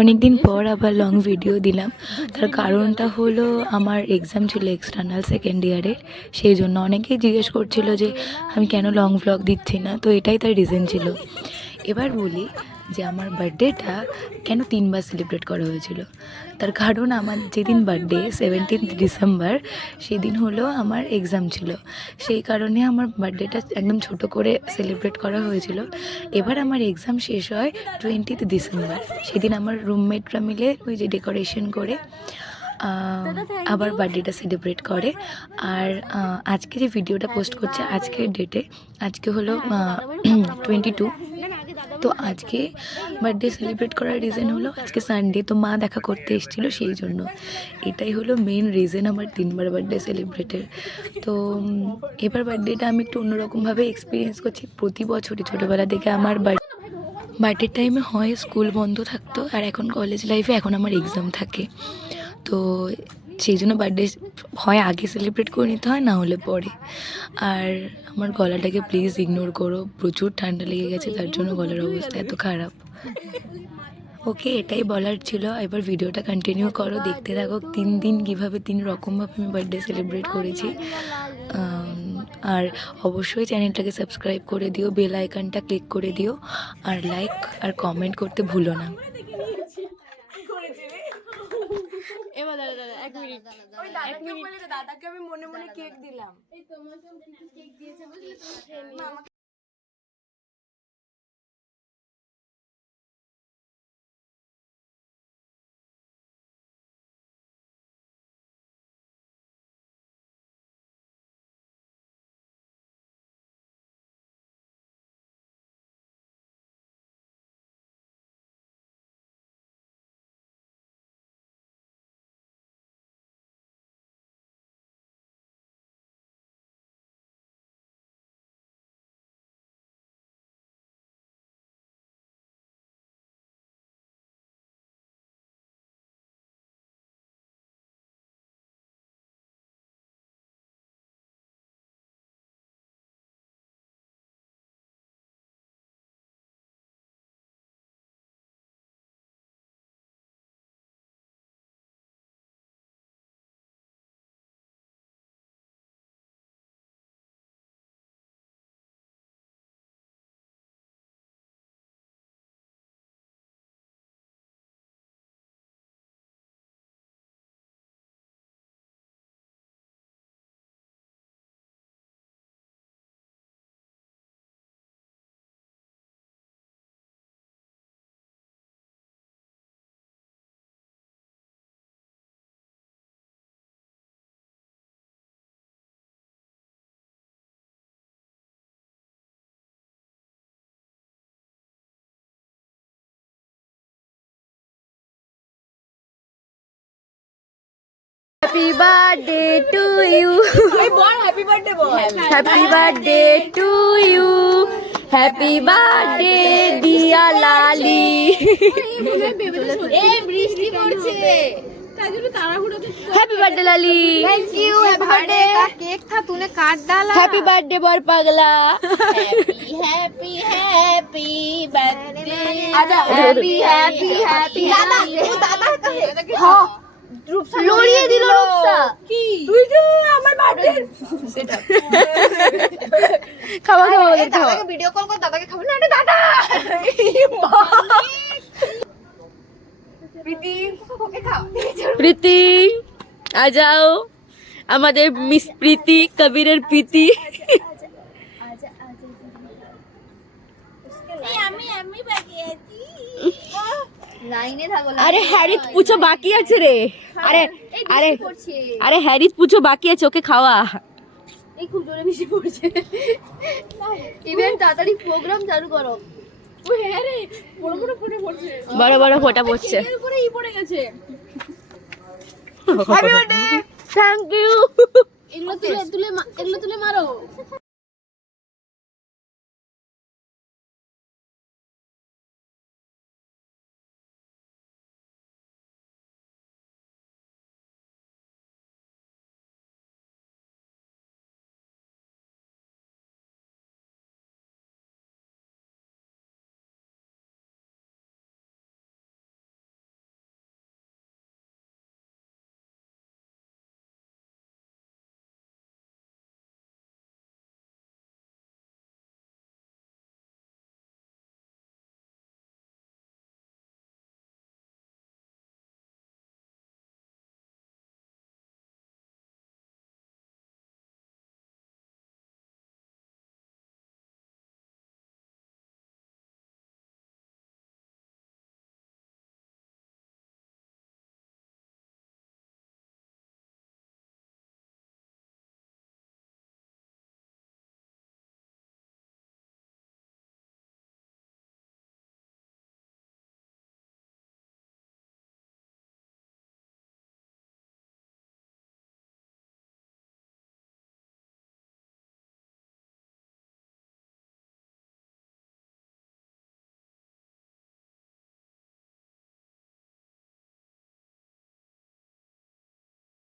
অনেক দিন পর আবার লং ভিডিও দিলাম। তার কারণটা হলো আমার এক্সাম ছিল এক্সটার্নাল সেকেন্ড ইয়ারের সেই জন্য অনেকেই জিজ্ঞেস করছিল যে, আমি কেন লং ভ্লগ দিচ্ছি না? তো এটাই তার রিজন ছিল। এবার বলি যে আমার বার্থডেটা কেন তিনবার সেলিব্রেট করা হয়েছিল। তার কারণ আমার যেদিন বার্থডে সেভেন্টিন্থ ডিসেম্বর সেদিন হলো আমার এক্সাম ছিল। সেই কারণে আমার বার্থডেটা একদম ছোট করে সেলিব্রেট করা হয়েছিল। এবার আমার এক্সাম শেষ হয় টোয়েন্টিথ ডিসেম্বর সেদিন আমার রুমমেটরা মিলে ওই যে ডেকোরেশন করে আবার বার্থডেটা সেলিব্রেট করে। আর আজকে যে ভিডিওটা পোস্ট করছে আজকের ডেটে আজকে হলো টোয়েন্টি টু তো আজকে বার্থডে সেলিব্রেট করার রিজন হলো আজকে সানডে তো মা দেখা করতে এসেছিল সেই জন্য। এটাই হলো মেন রিজন আমার তিনবার বার্থডে সেলিব্রেটের তো এবার বার্থডেটা আমি একটু অন্যরকমভাবে এক্সপিরিয়েন্স করছি। প্রতি বছরই ছোটোবেলা থেকে আমার বার্থ বার্থডের টাইমে হয় স্কুল বন্ধ থাকতো আর এখন কলেজ লাইফে এখন আমার এক্সাম থাকে। তো সেই জন্য বার্থডে হয় আগে সেলিব্রেট করে নিতে হয়, না হলে পরে। আর আমার গলাটাকে প্লিজ ইগনোর করো, প্রচুর ঠান্ডা লেগে গেছে, তার জন্য গলার অবস্থা এত খারাপ। ওকে, এটাই বলার ছিল। এবার ভিডিওটা কন্টিনিউ করো, দেখতে থাকো তিন দিন কীভাবে তিন রকমভাবে আমি বার্থডে সেলিব্রেট করেছি। আর অবশ্যই চ্যানেলটাকে সাবস্ক্রাইব করে দিও বেল আইকনটা ক্লিক করে দিও। আর লাইক আর কমেন্ট করতে ভুলো না। এবার দাঁড়া দাঁড়া এক মিনিট। ওই দাদাকে বলে দাদাকে আমি মনে মনে কেক দিলাম। না, আমাকে happy birthday to you ball happy birthday ball happy birthday to you happy birthday Diya Lali এই বৃষ্টি পড়ছে happy birthday Lali thank you happy birthday का केक था तूने काट डाला হ্যাপি বার্থডে বর পাগলা हैप्पी हैप्पी हैप्पी बर्थडे আচ্ছা हैप्पी हैप्पी हैप्पी दादा वो दादा का हां লড়িয়ে দিল রূপসা। তুই যে আমার বার্থডে সেটা। খাওয়া খাওয়া এই দাদাকে ভিডিও কল কর দাদাকে খাব না? এটা দাদা! প্রীতি ওকে খাও। প্রীতি আ যাও। আমাদের মিস প্রীতি কবিরের প্রীতি। আরে হ্যারিত পুছো বাকি আছে রে। আরে আরে আরে হ্যারিত পুছো বাকি আছে ওকে খাওয়া। এই খুব জোরে বৃষ্টি পড়ছে। ইভেন্ট তাড়াতাড়ি প্রোগ্রাম চালু করো। ও হ্যাঁ রে বড় বড় পড়ছে। বড় বড় ফোটা পড়ছে। এর উপরে ই পড়ে গেছে। থ্যাংক ইউ এগুলো তুলে তুলে এগুলো তুলে মারো।